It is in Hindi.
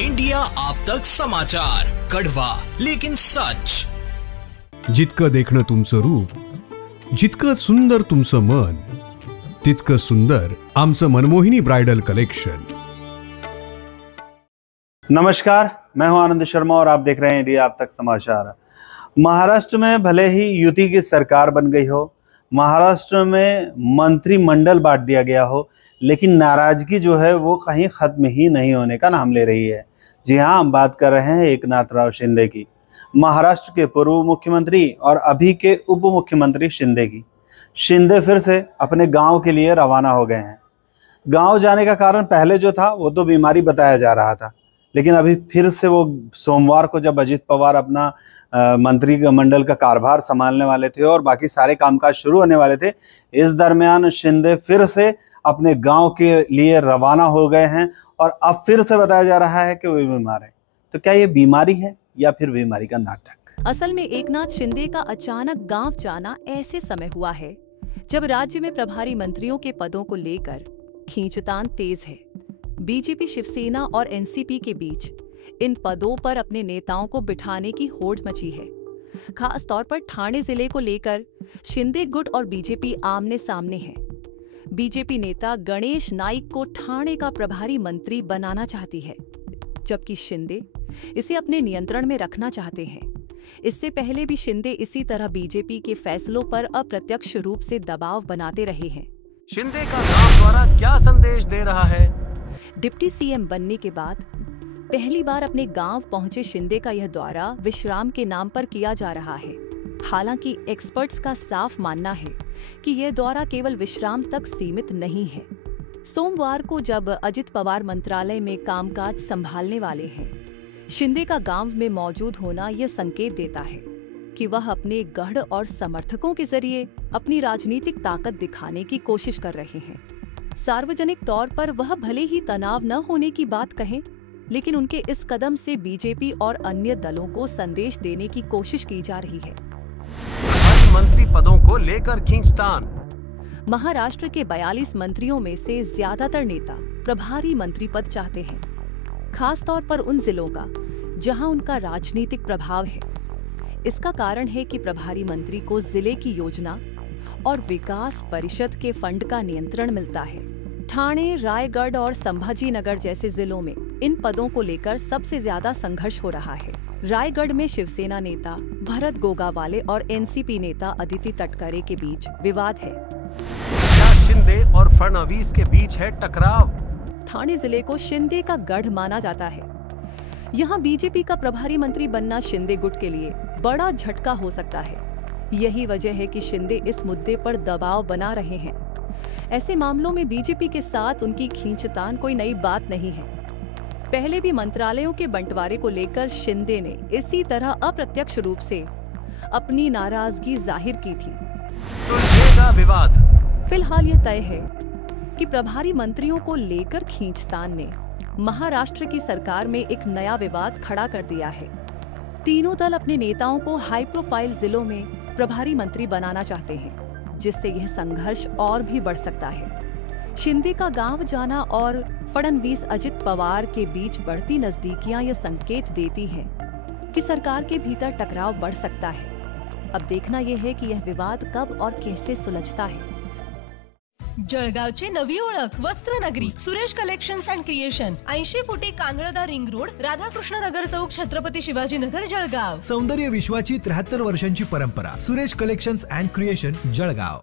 इंडिया आप तक समाचार, कड़वा लेकिन सच। जितकं देखणं तुमचं रूप, जितकं सुंदर तुमचं मन, तितकं सुंदर आमचं मनमोहिनी ब्राइडल कलेक्शन। नमस्कार, मैं हूं आनंद शर्मा और आप देख रहे हैं इंडिया आप तक समाचार। महाराष्ट्र में भले ही युति की सरकार बन गई हो, महाराष्ट्र में मंत्रिमंडल बांट दिया गया हो, लेकिन नाराजगी जो है वो कहीं खत्म ही नहीं होने का नाम ले रही है। जी हाँ, हम बात कर रहे हैं एकनाथराव शिंदे की, महाराष्ट्र के पूर्व मुख्यमंत्री और अभी के उप मुख्यमंत्री शिंदे की। शिंदे फिर से अपने गांव के लिए रवाना हो गए हैं। गांव जाने का कारण पहले जो था वो तो बीमारी बताया जा रहा था, लेकिन अभी फिर से वो सोमवार को जब अजित पवार अपना मंत्रिमंडल का कारभार संभालने वाले थे और बाकी सारे कामकाज शुरू होने वाले थे, इस दरमियान शिंदे फिर से अपने गांव के लिए रवाना हो गए हैं और अब फिर से बताया जा रहा है कि वो बीमार है। तो क्या ये बीमारी है या फिर बीमारी का नाटक? असल में एकनाथ शिंदे का अचानक गांव जाना ऐसे समय हुआ है जब राज्य में प्रभारी मंत्रियों के पदों को लेकर खींचतान तेज है। बीजेपी, शिवसेना और एनसीपी के बीच इन पदों पर अपने नेताओं को बिठाने की होड़ मची है। खास तौर पर ठाणे जिले को लेकर शिंदे गुट और बीजेपी आमने सामने है। बीजेपी नेता गणेश नाइक को ठाणे का प्रभारी मंत्री बनाना चाहती है, जबकि शिंदे इसे अपने नियंत्रण में रखना चाहते हैं। इससे पहले भी शिंदे इसी तरह बीजेपी के फैसलों पर अप्रत्यक्ष रूप से दबाव बनाते रहे हैं। शिंदे का गांव द्वारा क्या संदेश दे रहा है? डिप्टी सीएम बनने के बाद पहली बार अपने गांव पहुंचे शिंदे का यह दौरा विश्राम के नाम पर किया जा रहा है। हालांकि एक्सपर्ट्स का साफ मानना है कि यह दौरा केवल विश्राम तक सीमित नहीं है। सोमवार को जब अजित पवार मंत्रालय में कामकाज संभालने वाले हैं, शिंदे का गांव में मौजूद होना यह संकेत देता है कि वह अपने गढ़ और समर्थकों के जरिए अपनी राजनीतिक ताकत दिखाने की कोशिश कर रहे हैं। सार्वजनिक तौर पर वह भले ही तनाव न होने की बात कहें, लेकिन उनके इस कदम से बीजेपी और अन्य दलों को संदेश देने की कोशिश की जा रही है। मंत्री पदों को लेकर खींचतान। महाराष्ट्र के 42 मंत्रियों में से ज्यादातर नेता प्रभारी मंत्री पद चाहते हैं, खास तौर पर उन जिलों का जहां उनका राजनीतिक प्रभाव है। इसका कारण है कि प्रभारी मंत्री को जिले की योजना और विकास परिषद के फंड का नियंत्रण मिलता है। ठाणे, रायगढ़ और संभाजी नगर जैसे जिलों में इन पदों को लेकर सबसे ज्यादा संघर्ष हो रहा है। रायगढ़ में शिवसेना नेता भरत गोगावाले और एनसीपी नेता अदिति तटकरे के बीच विवाद है। क्या शिंदे और फडणवीस के बीच है टकराव? ठाणे जिले को शिंदे का गढ़ माना जाता है। यहाँ बीजेपी का प्रभारी मंत्री बनना शिंदे गुट के लिए बड़ा झटका हो सकता है। यही वजह है कि शिंदे इस मुद्दे पर दबाव बना रहे हैं। ऐसे मामलों में बीजेपी के साथ उनकी खींचतान कोई नई बात नहीं है। पहले भी मंत्रालयों के बंटवारे को लेकर शिंदे ने इसी तरह अप्रत्यक्ष रूप से अपनी नाराजगी जाहिर की थी। सुलझेगा विवाद? फिलहाल यह तय है कि प्रभारी मंत्रियों को लेकर खींचतान ने महाराष्ट्र की सरकार में एक नया विवाद खड़ा कर दिया है। तीनों दल अपने नेताओं को हाई प्रोफाइल जिलों में प्रभारी मंत्री बनाना चाहते हैं, जिससे यह संघर्ष और भी बढ़ सकता है। शिंदे का गांव जाना और फडणवीस, अजित पवार के बीच बढ़ती नजदीकियां यह संकेत देती हैं कि सरकार के भीतर टकराव बढ़ सकता है। अब देखना यह है कि यह विवाद कब और कैसे सुलझता है। जळगावची नवी ओळख वस्त्रनगरी सुरेश कलेक्शन्स अँड क्रिएशन 80 फुटी कांगळदा रिंग रोड, राधाकृष्ण नगर चौक, छत्रपती शिवाजी नगर, जळगाव। सौंदर्य विश्वाची 73 वर्षांची परंपरा। Suresh collections and creation, Jalgaon.